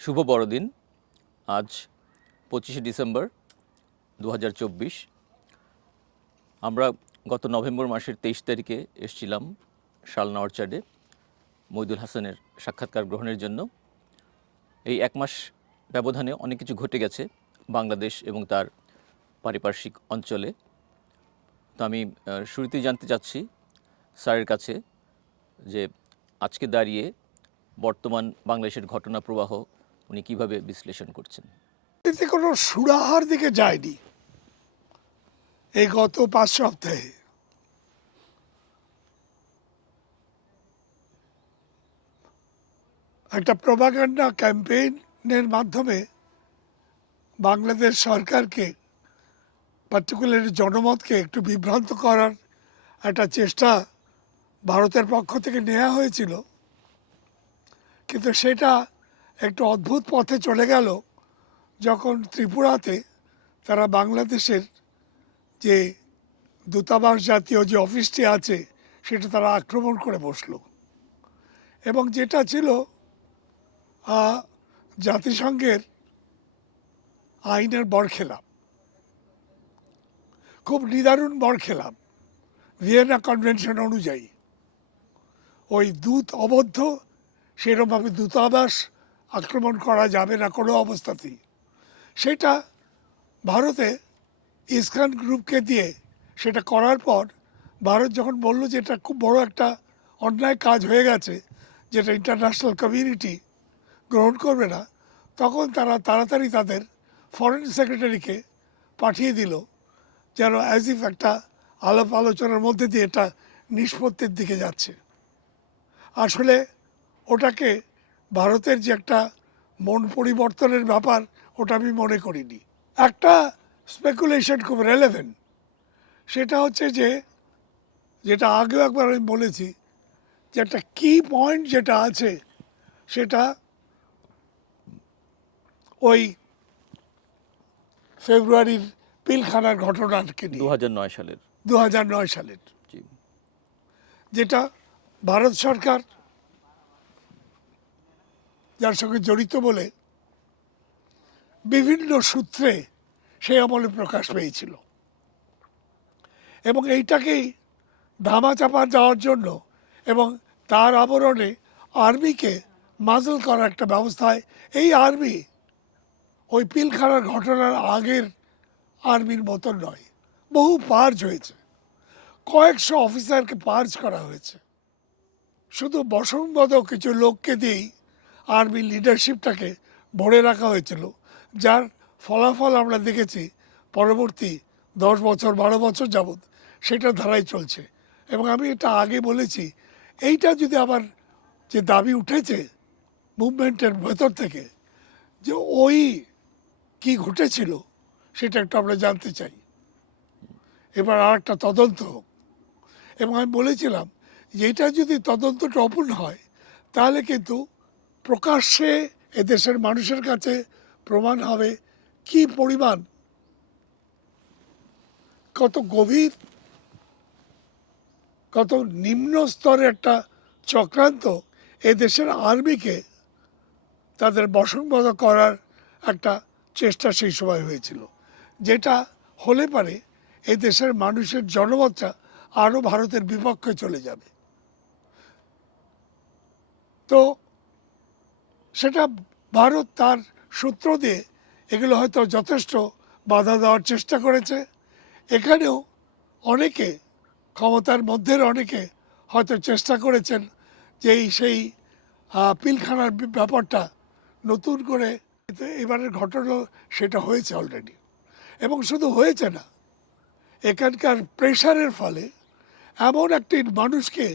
শুভ বড়দিন। আজ 25শে ডিসেম্বর 2024। আমরা গত নভেম্বর মাসের 23 তারিখে এসেছিলাম শালনা অর্চার্ডে মইদুল হাসানের সাক্ষাৎকার গ্রহণের জন্য। এই এক মাস ব্যবধানে অনেক কিছু ঘটে গেছে বাংলাদেশ এবং তার পারিপার্শ্বিক অঞ্চলে। তো আমি শুরুতেই জানতে চাচ্ছি স্যারের কাছে যে আজকে দাঁড়িয়ে বর্তমান বাংলাদেশের ঘটনা প্রবাহ উনি কীভাবে বিশ্লেষণ করছেন। এতে কোনো সুরাহার দিকে যায়নি এই গত 5 সপ্তাহে। একটা প্রোপাগান্ডা ক্যাম্পেইনের মাধ্যমে বাংলাদেশ সরকারকে, পার্টিকুলারলি জনমতকে একটু বিভ্রান্ত করার একটা চেষ্টা ভারতের পক্ষ থেকে নেওয়া হয়েছিল, কিন্তু সেটা একটু অদ্ভুত পথে চলে গেল যখন ত্রিপুরাতে তারা বাংলাদেশের যে দূতাবাস জাতীয় যে অফিসটি আছে সেটা তারা আক্রমণ করে বসলো, এবং যেটা ছিল জাতিসংঘের আইনের বরখেলাপ, খুব নিদারুণ বরখেলাপ। ভিয়েনা কনভেনশন অনুযায়ী ওই দূত অবদ্ধ, সেরকমভাবে দূতাবাস আক্রমণ করা যাবে না কোনো অবস্থাতেই। সেটা ভারতে ইসকন গ্রুপকে দিয়ে সেটা করার পর ভারত যখন বলল যে এটা খুব বড় একটা অন্যায় কাজ হয়ে গেছে, যেটা ইন্টারন্যাশনাল কমিউনিটি গ্রহণ করবে না, তখন তারা তাড়াতাড়ি তাদের ফরেন সেক্রেটারিকে পাঠিয়ে দিল, যেন অ্যাজ ইফ একটা আলাপ আলোচনার মধ্যে দিয়ে এটা নিষ্পত্তির দিকে যাচ্ছে। আসলে ওটাকে ভারতের যে একটা মন পরিবর্তনের ব্যাপার, ওটা আমি মনে করিনি। একটা স্পেকুলেশন খুব রেলেভেন্ট, সেটা হচ্ছে যে যেটা আগেও একবার আমি বলেছি, যে একটা কি পয়েন্ট যেটা আছে সেটা ওই ফেব্রুয়ারির পিলখানার ঘটনাকে নিয়ে 2009 সালের, জি। যেটা ভারত সরকার যার সঙ্গে জড়িত বলে বিভিন্ন সূত্রে সেই আমলে প্রকাশ পেয়েছিল, এবং এইটাকেই ধামাচাপা দেওয়ার জন্য এবং তার আবরণে আর্মিকে মাজল করার একটা ব্যবস্থায় এই আর্মি ওই পিলখানার ঘটনার আগের আর্মির মতন নয়, বহু পার্জ হয়েছে, কয়েকশো অফিসারকে পার্জ করা হয়েছে। শুধু বসংবদ কিছু লোককে দিয়েই আর্মি লিডারশিপটাকে ভরে রাখা হয়েছিল, যার ফলাফল আমরা দেখেছি পরবর্তী 10 বছর 12 বছর যাবৎ সেটা ধারাই চলছে। এবং আমি এটা আগে বলেছি, এইটা যদি আবার যে দাবি উঠেছে মুভমেন্টের ভেতর থেকে, যে ওই কি ঘটেছিল সেটা একটু আমরা জানতে চাই, এবার আর একটা তদন্ত হোক। এবং আমি বলেছিলাম যে এটা যদি তদন্তটা ওপেন হয়, তাহলে কিন্তু প্রকাশ্যে এদেশের মানুষের কাছে প্রমাণ হবে কি পরিমাণ, কত গভীর, কত নিম্ন স্তরের একটা চক্রান্ত এদেশের আর্মিকে তাদের বশংবদ করার একটা চেষ্টা সেই সময় হয়েছিল, যেটা হলে পারে এই দেশের মানুষের জনমতটা আরও ভারতের বিপক্ষে চলে যাবে। তো সেটা ভারত তার সূত্র দিয়ে এগুলো হয়তো যথেষ্ট বাধা দেওয়ার চেষ্টা করেছে। এখানেও অনেকে, ক্ষমতার মধ্যের অনেকে হয়তো চেষ্টা করেছেন যে সেই পিলখানার ব্যাপারটা নতুন করে, এবারের ঘটনা সেটা হয়েছে অলরেডি, এবং শুধু হয়েছে না, এখানকার প্রেশারের ফলে এমন একটি মানুষকে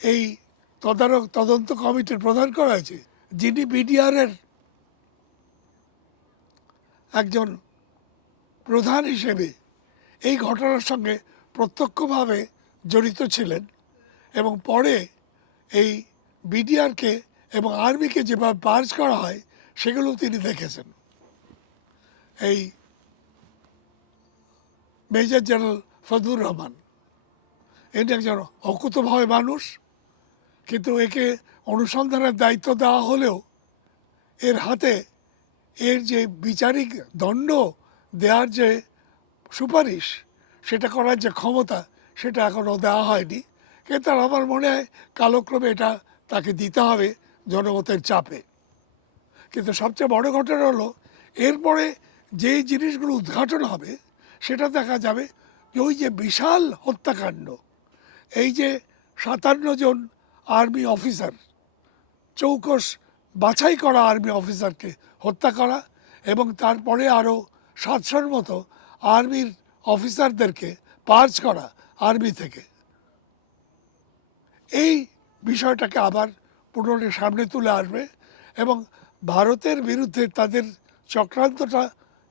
এই তদন্ত কমিটির প্রধান করা হয়েছে, যিনি বিডিআরের একজন প্রধান হিসেবে এই ঘটনার সঙ্গে প্রত্যক্ষভাবে জড়িত ছিলেন, এবং পরে এই বিডিআরকে এবং আর্মিকে যেভাবে পার্জ করা হয় সেগুলো তিনি দেখেছেন। এই মেজর জেনারেল ফজলুর রহমান, ইনি একজন অকুতোভয় মানুষ, কিন্তু একে অনুসন্ধানের দায়িত্ব দেওয়া হলেও এর হাতে এর যে বিচারিক দণ্ড দেওয়ার যে সুপারিশ, সেটা করার যে ক্ষমতা, সেটা এখনও দেওয়া হয়নি। কিন্তু আমার মনে হয় কালক্রমে এটা তাকে দিতে হবে জনমতের চাপে। কিন্তু সবচেয়ে বড় ঘটনা হলো এরপরে যে জিনিসগুলো উদ্ঘাটন হবে সেটা দেখা যাবে যে ওই যে বিশাল হত্যাকাণ্ড, এই যে 57 জন আর্মি অফিসার, চৌকস বাছাই করা আর্মি অফিসারকে হত্যা করা, এবং তারপরে আরও 700-র মতো আর্মির অফিসারদেরকে পার্জ করা আর্মি থেকে, এই বিষয়টাকে আবার পুনরায় সামনে তুলে আসবে। এবং ভারতের বিরুদ্ধে তাদের চক্রান্তটা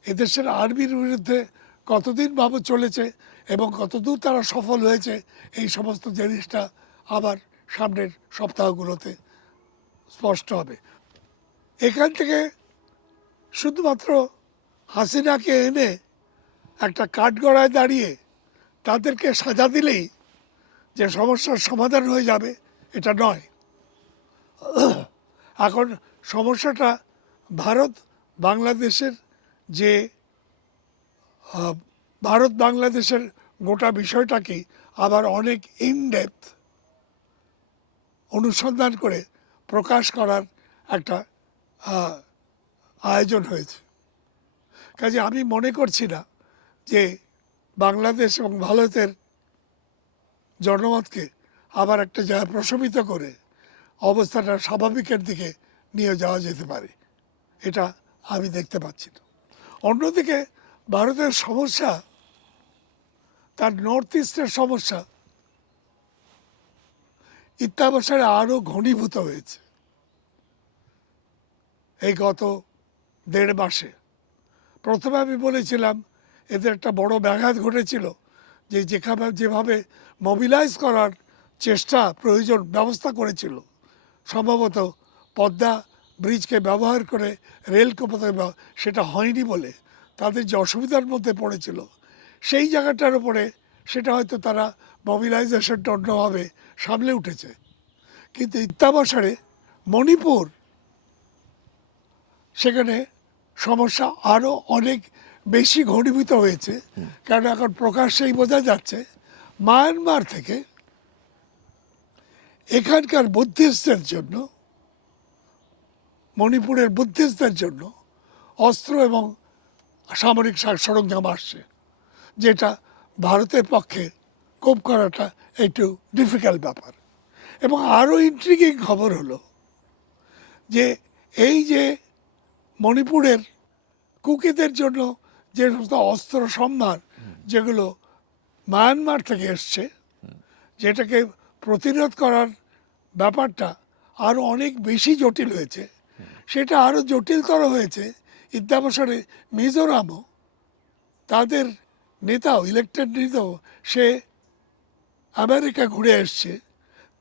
এদেশের আর্মির বিরুদ্ধে কতদিন ভাবে চলেছে এবং কতদূর তারা সফল হয়েছে, এই সমস্ত জিনিসটা আবার সামনের সপ্তাহগুলোতে স্পষ্ট হবে। এখান থেকে শুধুমাত্র হাসিনাকে এনে একটা কাঠগড়ায় দাঁড়িয়ে তাদেরকে সাজা দিলেই যে সমস্যার সমাধান হয়ে যাবে এটা নয়। এখন সমস্যাটা ভারত বাংলাদেশের যে ভারত বাংলাদেশের গোটা বিষয়টাকে আবার অনেক ইনডেপথ অনুসন্ধান করে প্রকাশ করার একটা আয়োজন হয়েছে। কাজে আমি মনে করছি না যে বাংলাদেশ এবং ভারতের জনমতকে আবার একটা জায়গায় প্রশমিত করে অবস্থাটা স্বাভাবিকের দিকে নিয়ে যাওয়া যেতে পারে, এটা আমি দেখতে পাচ্ছি না। অন্যদিকে ভারতের সমস্যা, তার নর্থ ইস্টের সমস্যা ইত্যাবসারে আরও ঘনীভূত হয়েছে এই গত 1.5 মাসে। প্রথমে আমি বলেছিলাম এদের একটা বড় ব্যাঘাত ঘটেছিল, যে যেভাবে মোবিলাইজ করার চেষ্টা প্রয়োজন ব্যবস্থা করেছিল, সম্ভবত পদ্মা ব্রিজকে ব্যবহার করে রেলকে সেটা হয়নি বলে তাদের যে অসুবিধার মধ্যে পড়েছিল, সেই জায়গাটার উপরে সেটা হয়তো তারা মোবিলাইজেশনটা অন্যভাবে সামলে উঠেছে। কিন্তু ইত্যাবসারে মণিপুর, সেখানে সমস্যা আরও অনেক বেশি ঘনীভূত হয়েছে। কারণ এখন প্রকাশ্যেই বোঝা যাচ্ছে মায়ানমার থেকে এখানকার বুদ্ধিস্টদের জন্য, মণিপুরের বুদ্ধিস্টদের জন্য অস্ত্র এবং সামরিক সরঞ্জাম আসছে, যেটা ভারতের পক্ষে কোপ করাটা একটু ডিফিকাল্ট ব্যাপার। এবং আরও ইন্ট্রিগিং খবর হলো যে এই যে মণিপুরের কুকিদের জন্য যে সমস্ত অস্ত্র সম্ভার যেগুলো মায়ানমার থেকে এসছে, যেটাকে প্রতিরোধ করার ব্যাপারটা আরও অনেক বেশি জটিল হয়েছে। সেটা আরও জটিলতর হয়েছে ইত্যাবসারে মিজোরামও, তাদের নেতাও, ইলেকটেড নেতাও, সে আমেরিকা ঘুরে এসছে।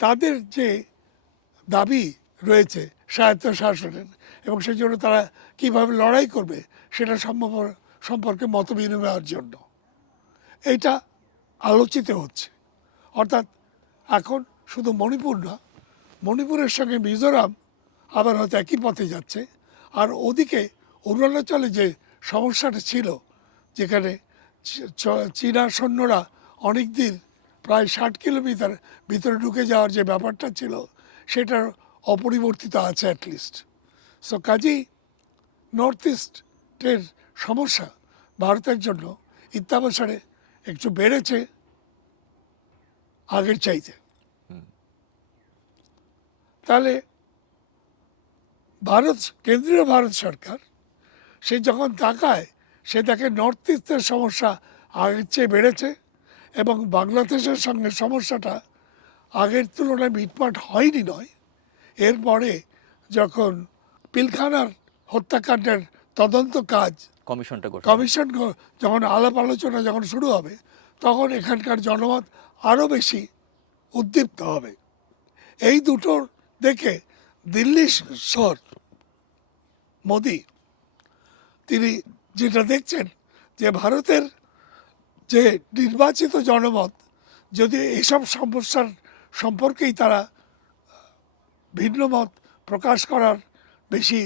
তাদের যে দাবি রয়েছে স্বায়ত্তশাসনের, এবং সেই জন্য তারা কীভাবে লড়াই করবে সেটা সম্পর্কে মত বিনিময়ের জন্য এইটা আলোচিত হচ্ছে। অর্থাৎ এখন শুধু মণিপুর না, মণিপুরের সঙ্গে মিজোরাম আবার হয়তো একই পথে যাচ্ছে। আর ওদিকে অরুণাচলে যে সমস্যাটা ছিল, যেখানে চীনা সৈন্যরা অনেক দিন প্রায় 60 কিলোমিটার ভিতরে ঢুকে যাওয়ার যে ব্যাপারটা ছিল, সেটার অপরিবর্তিত আছে অ্যাটলিস্ট। সো কাজেই নর্থ ইস্টের সমস্যা ভারতের জন্য ইত্যাবসারে একটু বেড়েছে আগের চাইতে। তাহলে কেন্দ্রীয় ভারত সরকার সে যখন তাকায়, সে দেখে নর্থ ইস্টের সমস্যা আগের চেয়ে বেড়েছে, এবং বাংলাদেশের সঙ্গে সমস্যাটা আগের তুলনায় মিটমাট হয়নি নয়। এরপরে যখন পিলখানার হত্যাকাণ্ডের তদন্ত কাজ কমিশন যখন আলাপ আলোচনা যখন শুরু হবে, তখন এখানকার জনমত আরও বেশি উদ্দীপ্ত হবে। এই দুটোর দেখে দিল্লি শহর মোদি তিনি যেটা দেখছেন যে ভারতের যে নির্বাচিত জনমত যদি এইসব সমস্যার সম্পর্কেই তারা ভিন্ন মত প্রকাশ করার বেশি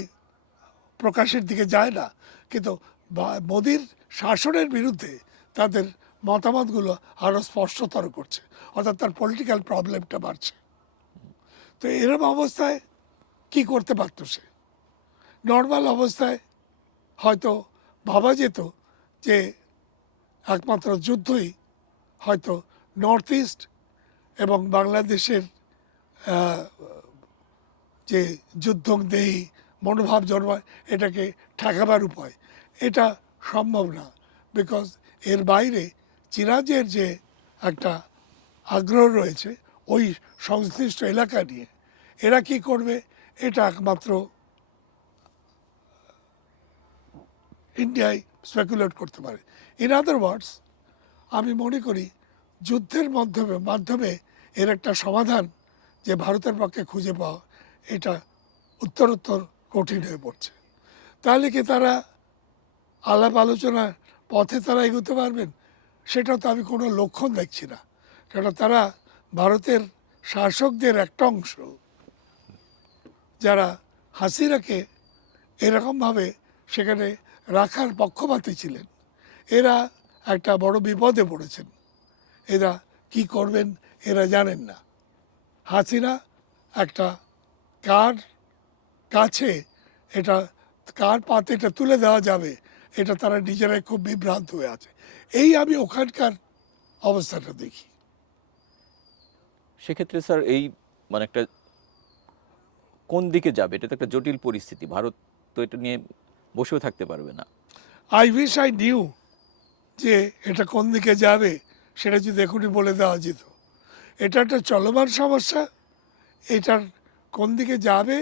প্রকাশের দিকে যায় না, কিন্তু মোদির শাসনের বিরুদ্ধে তাদের মতামতগুলো আরও স্পষ্টতর করছে, অর্থাৎ তার পলিটিক্যাল প্রবলেমটা বাড়ছে। তো এরকম অবস্থায় কি করতে পারত সে? নর্মাল অবস্থায় হয়তো ভাবা যেত যে একমাত্র যুদ্ধই হয়তো নর্থ ইস্ট এবং বাংলাদেশের যে যুদ্ধদেহী মনোভাব জন্মায় এটাকে ঠেকাবার উপায়, এটা সম্ভব না। বিকজ এর বাইরে চিরাজের যে একটা আগ্রহ রয়েছে ওই সংশ্লিষ্ট এলাকা নিয়ে, এরা কি করবে এটা একমাত্র ইন্ডিয়ায় স্পেকুলেট করতে পারে। ইন আদার ওয়ার্ডস, আমি মনে করি যুদ্ধের মাধ্যমে এর একটা সমাধান যে ভারতের পক্ষে খুঁজে পাওয়া, এটা উত্তরোত্তর কঠিন হয়ে পড়ছে। তাহলে কি তারা আলাপ আলোচনার পথে তারা এগোতে পারবেন? সেটা তো আমি কোনো লক্ষণ দেখছি না। কেন তারা ভারতের শাসকদের একটা অংশ, যারা হাসিনাকে এরকমভাবে সেখানে রাখার পক্ষপাতী ছিলেন, এরা একটা বড় বিপদে পড়েছেন। এরা কি করবেন এরা জানেন না। হাসিনা একটা কার কাছে এটা, কার পাতে এটা তুলে দেওয়া যাবে, এটা তারা নিজেরাই খুব বিভ্রান্ত হয়ে আছে। এই আমি ওখানকার অবস্থাটা দেখি। সেক্ষেত্রে স্যার এই মানে একটা কোন দিকে যাবে, এটা তো একটা জটিল পরিস্থিতি। ভারত তো এটা নিয়ে বসেও থাকতে পারবে না। আই উইশ আই নিউ যে এটা কোন দিকে যাবে, সেটা যদি এখনই বলে দেওয়া যেত। এটা একটা চলমান সমস্যা। এটার কোন দিকে যাবে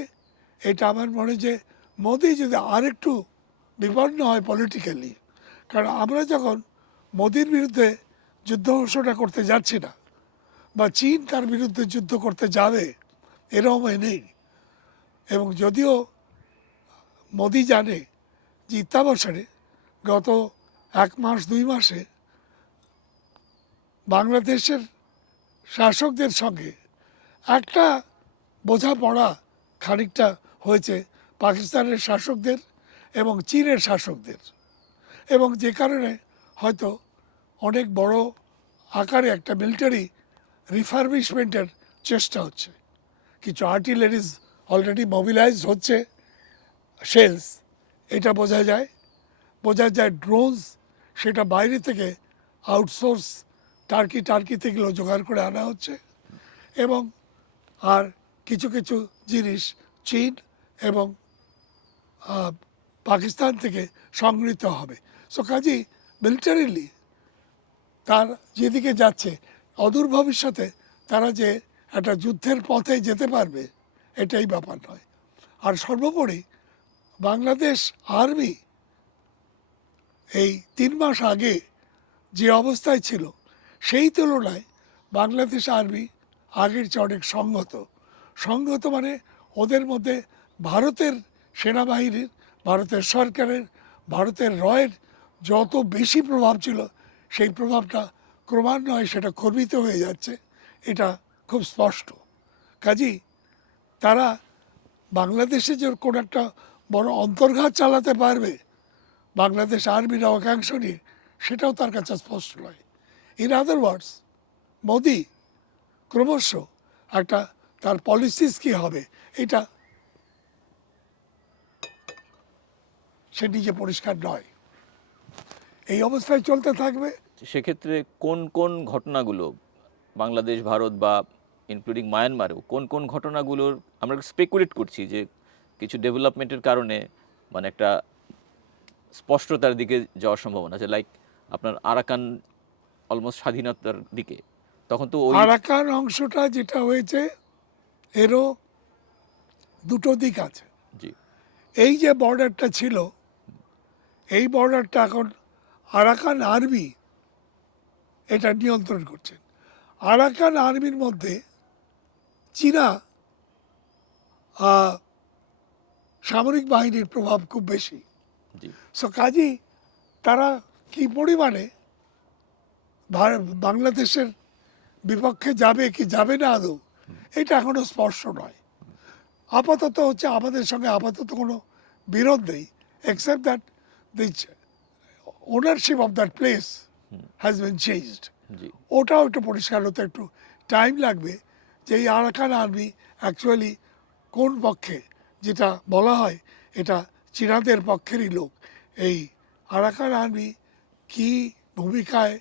এটা আমার মনে হয় যে মোদি যদি আরেকটু বিপন্ন হয় পলিটিক্যালি, কারণ আমরা যখন মোদির বিরুদ্ধে যুদ্ধ ঘোষণা করতে যাচ্ছি না, বা চীন তার বিরুদ্ধে যুদ্ধ করতে যাবে এরকম নেই। এবং যদিও মোদি জানে যে ইত্যাবসরে গত 1 মাস 2 মাসে বাংলাদেশের শাসকদের সঙ্গে একটা বোঝাপড়া খানিকটা হয়েছে পাকিস্তানের শাসকদের এবং চীনের শাসকদের, এবং যে কারণে হয়তো অনেক বড় আকারে একটা মিলিটারি রিফার্বিশমেন্টের চেষ্টা হচ্ছে। কিছু আর্টিলারিজ অলরেডি মোবিলাইজ হচ্ছে, শেলস এটা বোঝা যায়। ড্রোনস সেটা বাইরে থেকে আউটসোর্স টার্কি থেকেও জোগাড় করে আনা হচ্ছে, এবং আর কিছু কিছু জিনিস চীন এবং পাকিস্তান থেকে সংগৃহীত হবে। সো কাজেই মিলিটারিলি তার যেদিকে যাচ্ছে, অদূর ভবিষ্যতে তারা যে একটা যুদ্ধের পথে যেতে পারবে এটাই ব্যাপার নয়। আর সর্বোপরি বাংলাদেশ আর্মি এই 3 মাস আগে যে অবস্থায় ছিল সেই তুলনায় বাংলাদেশ আর্মি আগের চেয়ে অনেক সংহত মানে ওদের মধ্যে ভারতের সেনাবাহিনীর, ভারতের সরকারের, ভারতের রয়ের যত বেশি প্রভাব ছিল সেই প্রভাবটা ক্রমান্বয়ে সেটা খর্বিত হয়ে যাচ্ছে, এটা খুব স্পষ্ট। কাজেই তারা বাংলাদেশে যে কোনো একটা বড় অন্তর্ঘাত চালাতে পারবে বাংলাদেশ আর্মির অঙ্কাংশ নিয়ে, সেটাও তার কাছে স্পষ্ট নয়। ইন আদার ওয়ার্ডস, মোদি ক্রমশ একটা তার পলিসিস কী হবে এটা সে নিজে পরিষ্কার নয়। এই অবস্থায় চলতে থাকবে। সেক্ষেত্রে কোন কোন ঘটনাগুলো বাংলাদেশ, ভারত বা ইনক্লুডিং মায়ানমারেও কোন কোন ঘটনাগুলোর আমরা স্পেকুলেট করছি যে কিছু ডেভেলপমেন্টের কারণে মানে একটা স্পষ্টতার দিকে যাওয়ার সম্ভাবনা আছে, লাইক আপনার আরাকান অলমোস্ট স্বাধীনতার দিকে, তখন তো ওই আরাকান অংশটা যেটা হয়েছে এরও দুটো দিক আছে। জি এই যে বর্ডারটা ছিল, এই বর্ডারটা এখন আরাকান আর্মি এটা নিয়ন্ত্রণ করছেন। আরাকান আর্মির মধ্যে চীনা সামরিক বাহিনীর প্রভাব খুব বেশি। জি সো কাজেই তারা কি পরিমাণে বাংলাদেশের বিপক্ষে যাবে কি যাবে না আদৌ, এটা এখনো স্পষ্ট নয়। আপাতত হচ্ছে আমাদের সঙ্গে আপাতত কোনো বিরোধ নেই, except that the ownership of that place has been changed. জি ওটাও একটু পরিষ্কার হতে একটু টাইম লাগবে, যে এই আরাকান আর্মি অ্যাকচুয়ালি কোন পক্ষে, যেটা বলা হয় এটা চীনাদের পক্ষেরই লোক। এই আরাকান আর্মি কী ভূমিকায়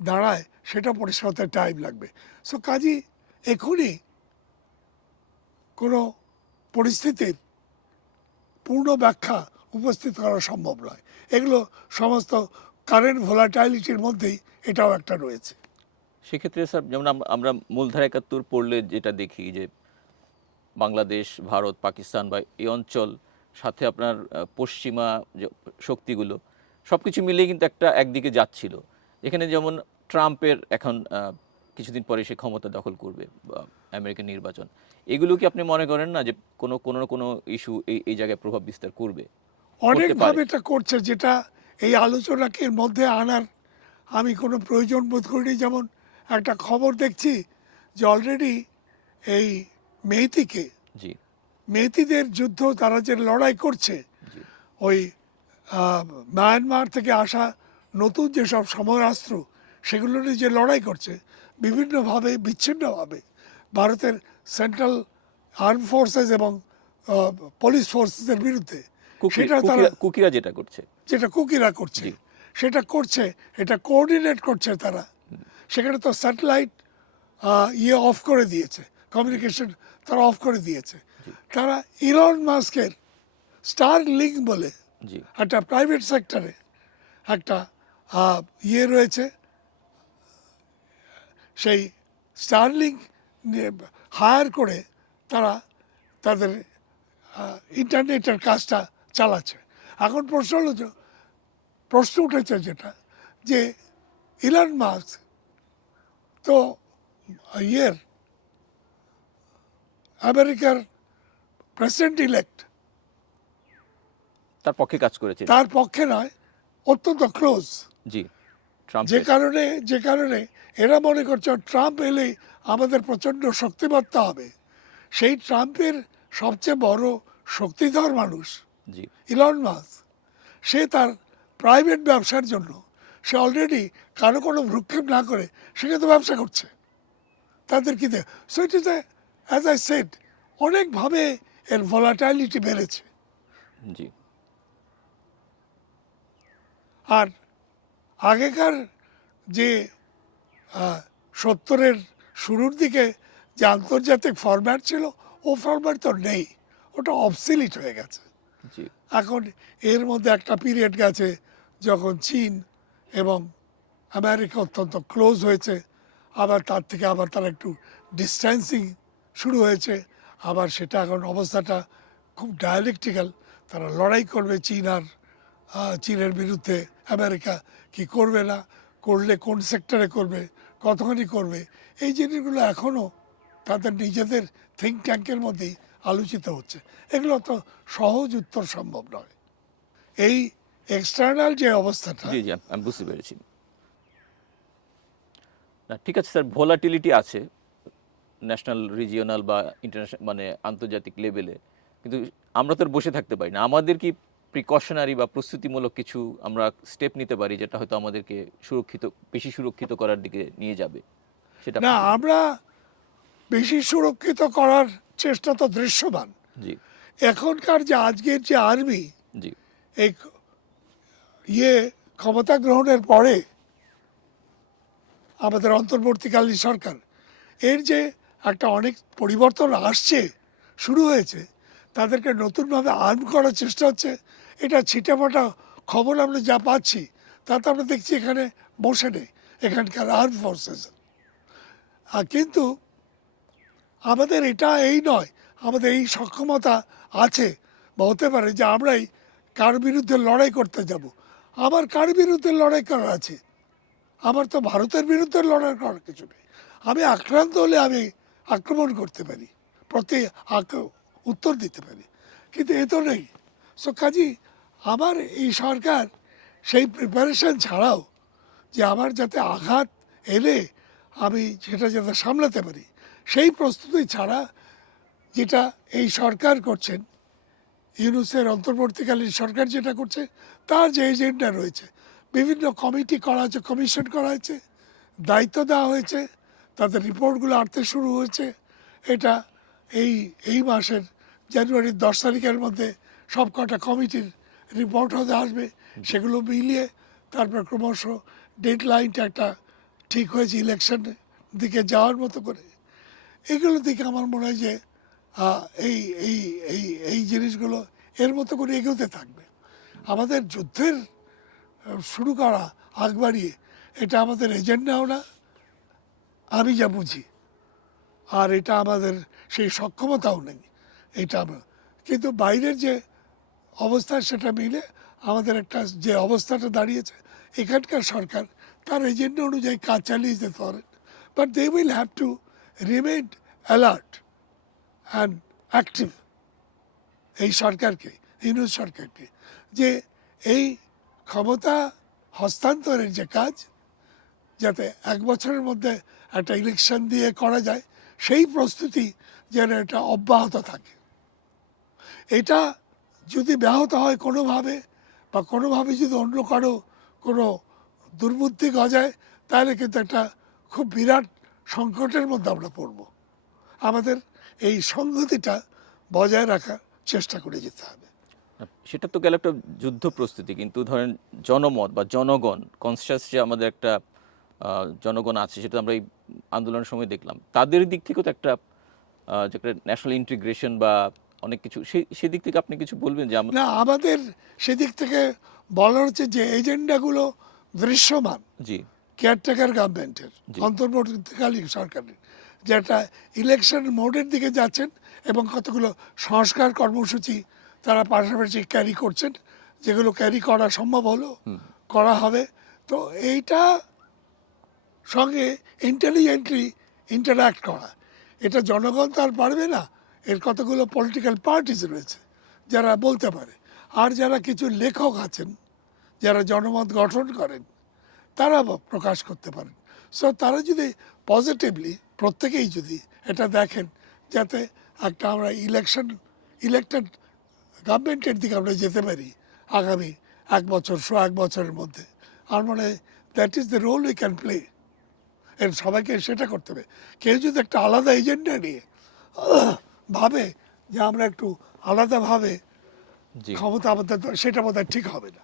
দাঁড়ায় সেটা পরিষ্কার হতে টাইম লাগবে। সো কাজী এখনই কোনো পরিস্থিতির পূর্ণ ব্যাখ্যা উপস্থিত করা সম্ভব নয়। এগুলো সমস্ত কারেন্ট ভোলাটাইলিটির মধ্যেই এটাও একটা রয়েছে। সেক্ষেত্রে স্যার যেমন আমরা মূলধারা ৭১ পড়লে যেটা দেখি যে বাংলাদেশ, ভারত, পাকিস্তান বা এই অঞ্চল সাথে আপনার পশ্চিমা যে শক্তিগুলো সব কিছু মিলিয়ে কিন্তু একদিকে যাচ্ছিল। এখানে যেমন ট্রাম্পের এখন কিছুদিন পরে সে ক্ষমতা দখল করবে বা আমেরিকান নির্বাচন, এগুলো কি আপনি মনে করেন না যে কোনো কোনো না কোনো ইস্যু এই জায়গায় প্রভাব বিস্তার করবে, করতে অনেকভাবে পারে? এটা করছে, যেটা এই আলোচনাকে এর মধ্যে আনার আমি কোনো প্রয়োজন বোধ করিনি। যেমন একটা খবর দেখছি যে অলরেডি এই মেইতিকে, জি মেইতিদের যুদ্ধ তারা যে লড়াই করছে, জি ওই মায়ানমার থেকে আসা নতুন যেসব সমরাস্ত্র সেগুলো নিয়ে যে লড়াই করছে বিভিন্নভাবে বিচ্ছিন্নভাবে ভারতের সেন্ট্রাল আর্ম ফোর্সেস এবং পুলিশ ফোর্সেসের বিরুদ্ধে, সেটা তারা কুকিরা যেটা করছে। যেটা কুকিরা করছে সেটা করছে, এটা কোঅর্ডিনেট করছে তারা। সেখানে তো স্যাটেলাইট ইয়ে অফ করে দিয়েছে, কমিউনিকেশন তারা অফ করে দিয়েছে। তারা ইলন মাস্কের স্টার লিঙ্ক বলে জি একটা প্রাইভেট সেক্টরে একটা ইয়ে রয়েছে, সেই স্টারলিংক হায়ার করে তারা তাদের ইন্টারনেটের কাজটা চালাচ্ছে। এখন প্রশ্ন উঠেছে যেটা, যে ইলন মাস্ক তো ইয়ের আমেরিকার প্রেসিডেন্ট ইলেক্ট, তার পক্ষে কাজ করেছে। তার পক্ষে নয়, অত্যন্ত ক্লোজ। জি ট্রাম্প যে কারণে এরা মনে করছে ট্রাম্প এলেই আমাদের প্রচণ্ড শক্তিমত্তা হবে। সেই ট্রাম্পের সবচেয়ে বড় শক্তিধর মানুষ জি ইলন মাস্ক, সে তার প্রাইভেট ব্যবসার জন্য সে অলরেডি কারো কোনো ভ্রুক্ষেপ না করে সে কিন্তু ব্যবসা করছে তাদের কি। So it is as I said, অনেকভাবে এর ভলাটাইলিটি বেড়েছে। জি আর আগেকার যে ৭০-এর শুরুর দিকে যে আন্তর্জাতিক ফরম্যাট ছিল, ও ফরম্যাট তো নেই, ওটা অবসিলিট হয়ে গেছে। জি এখন এর মধ্যে একটা পিরিয়ড গেছে যখন চীন এবং আমেরিকা অত্যন্ত ক্লোজ হয়েছে, আবার তার থেকে আবার তারা একটু ডিস্ট্যান্সিং শুরু হয়েছে, আবার সেটা এখন অবস্থাটা খুব ডায়ালেকটিক্যাল। তারা লড়াই করবে চীন আর চীনের বিরুদ্ধে আমেরিকা কি করবে না করলে কোন সেক্টরে করবে, কতখানি করবে, এই জিনিসগুলো এখনও তাদের নিজেদের থিঙ্ক ট্যাঙ্কের মধ্যেই আলোচিত হচ্ছে। এগুলো তো সহজ উত্তর সম্ভব নয়। এই এক্সটার্নাল যে অবস্থাটা, জি জি আমি বুঝতে পেরেছি। না ঠিক আছে স্যার, ভোলাটিলিটি আছে ন্যাশনাল, রিজিওনাল বা ইন্টারন্যাশনাল মানে আন্তর্জাতিক লেভেলে, কিন্তু আমরা তো আর বসে থাকতে পারি না। আমাদের কি প্রিকশনারি বা প্রস্তুতিমূলক কিছু আমরা স্টেপ নিতে পারি যেটা হয়তো আমাদেরকে বেশি সুরক্ষিত করার দিকে নিয়ে যাবে, সেটা না আপনি বলুন। আমরা বেশি সুরক্ষিত করার চেষ্টা তো দৃশ্যমান। জি এখনকার যে আজকের যে আর্মি, জি এই ক্ষমতা গ্রহণের পরে আমাদের অন্তর্বর্তীকালীন সরকার, এর যে একটা অনেক পরিবর্তন আসছে, শুরু হয়েছে, তাদেরকে নতুনভাবে আর্ম করার চেষ্টা হচ্ছে। এটা ছিটেফাটা খবর আমরা যা পাচ্ছি তাতে আমরা দেখছি এখানে বসে নেই এখানকার আর্ম ফোর্সেস। কিন্তু আমাদের এটা এই নয়, আমাদের এই সক্ষমতা আছে বা হতে পারে যে আমরাই কার বিরুদ্ধে লড়াই করতে যাব। আমার কার বিরুদ্ধে লড়াই করার আছে? আমার তো ভারতের বিরুদ্ধে লড়াই করার কিছু নেই। আমি আক্রান্ত হলে আমি আক্রমণ করতে পারি, উত্তর দিতে পারি, কিন্তু এ তো নেই। সো কাজী আমার এই সরকার সেই প্রিপারেশন ছাড়াও, যে আমার যাতে আঘাত এলে আমি সেটা যাতে সামলাতে পারি, সেই প্রস্তুতি ছাড়া যেটা এই সরকার করছেন, ইউনূসের অন্তর্বর্তীকালীন সরকার যেটা করছে, তার যে এজেন্ডা রয়েছে, বিভিন্ন কমিটি করা হয়েছে, কমিশন করা হয়েছে, দায়িত্ব দেওয়া হয়েছে, তাদের রিপোর্টগুলো আসতে শুরু হয়েছে। এটা এই এই মাসের জানুয়ারির 10 তারিখের মধ্যে সব কটা কমিটির রিপোর্ট হতে আসবে। সেগুলো মিলিয়ে তারপর ক্রমশ ডেডলাইনটা একটা ঠিক হয়েছে ইলেকশনের দিকে যাওয়ার মতো করে। এগুলো দিকে আমার মনে হয় যে এই এই এই এই জিনিসগুলো এর মতো করে এগোতে থাকবে। আমাদের যুদ্ধের শুরু করা আগ বাড়িয়ে এটা আমাদের এজেন্ডাও না, আমি যা বুঝি, আর এটা আমাদের সেই সক্ষমতাও নেই। এটা কিন্তু বাইরের যে অবস্থা সেটা মিলে আমাদের একটা যে অবস্থাটা দাঁড়িয়েছে, এখানকার সরকার তার এজেন্ডা অনুযায়ী কাজ চালিয়ে যেতে পারেন, but they will have to remain alert and active এই সরকারকে, ইউনূস সরকারকে, যে এই ক্ষমতা হস্তান্তরের যে কাজ যাতে 1 বছরের মধ্যে একটা ইলেকশন দিয়ে করা যায়, সেই প্রস্তুতি যেন এটা অব্যাহত থাকে। এটা যদি ব্যাহত হয় কোনোভাবে, বা কোনোভাবে যদি অন্য কারো কোনো দুর্বুদ্ধি গজায়, তাহলে কিন্তু একটা খুব বিরাট সংকটের মধ্যে আমরা পড়ব। আমাদের এই সংহতিটা বজায় রাখার চেষ্টা করে যেতে হবে। সেটা তো গেল একটা যুদ্ধ প্রস্তুতি, কিন্তু ধরেন জনমত বা জনগণ কনসিয়াস যে আমাদের একটা জনগণ আছে, সেটা আমরা এই আন্দোলনের সময় দেখলাম, তাদের দিক থেকেও তো একটা যে একটা ন্যাশনাল ইন্টিগ্রেশন বা অনেক কিছু, সেদিক থেকে আপনি কিছু বলবেন যে না, আমাদের সেদিক থেকে বলা হচ্ছে যে এজেন্ডাগুলো দৃশ্যমান জি কেয়ারটেকার গভর্নমেন্টের, অন্তর্বর্তীকালীন সরকারের, যেটা ইলেকশন মোডের দিকে যাচ্ছেন এবং কতগুলো সংস্কার কর্মসূচি তারা পাশাপাশি ক্যারি করছেন, যেগুলো ক্যারি করা সম্ভব হলো, করা হবে। তো এইটা সঙ্গে ইন্টেলিজেন্টলি ইন্টারাক্ট করা, এটা জনগণ তো আর পারবে না। এর কতগুলো পলিটিক্যাল পার্টিস রয়েছে যারা বলতে পারে, আর যারা কিছু লেখক আছেন যারা জনমত গঠন করেন, তারা প্রকাশ করতে পারেন। সো তারা যদি পজিটিভলি প্রত্যেকেই যদি এটা দেখেন, যাতে একটা আমরা ইলেকটেড গভর্নমেন্টের দিকে আমরা যেতে পারি আগামী 1 বছর, 1 বছরের মধ্যে, আর মনে হয় that is the role we can play. এর সবাইকে সেটা করতে হবে। কেউ যদি একটা আলাদা এজেন্ডা নিয়ে ভাবে যে আমরা একটু আলাদাভাবে জি ক্ষমতা আমাদের, সেটা বোধহয় ঠিক হবে না।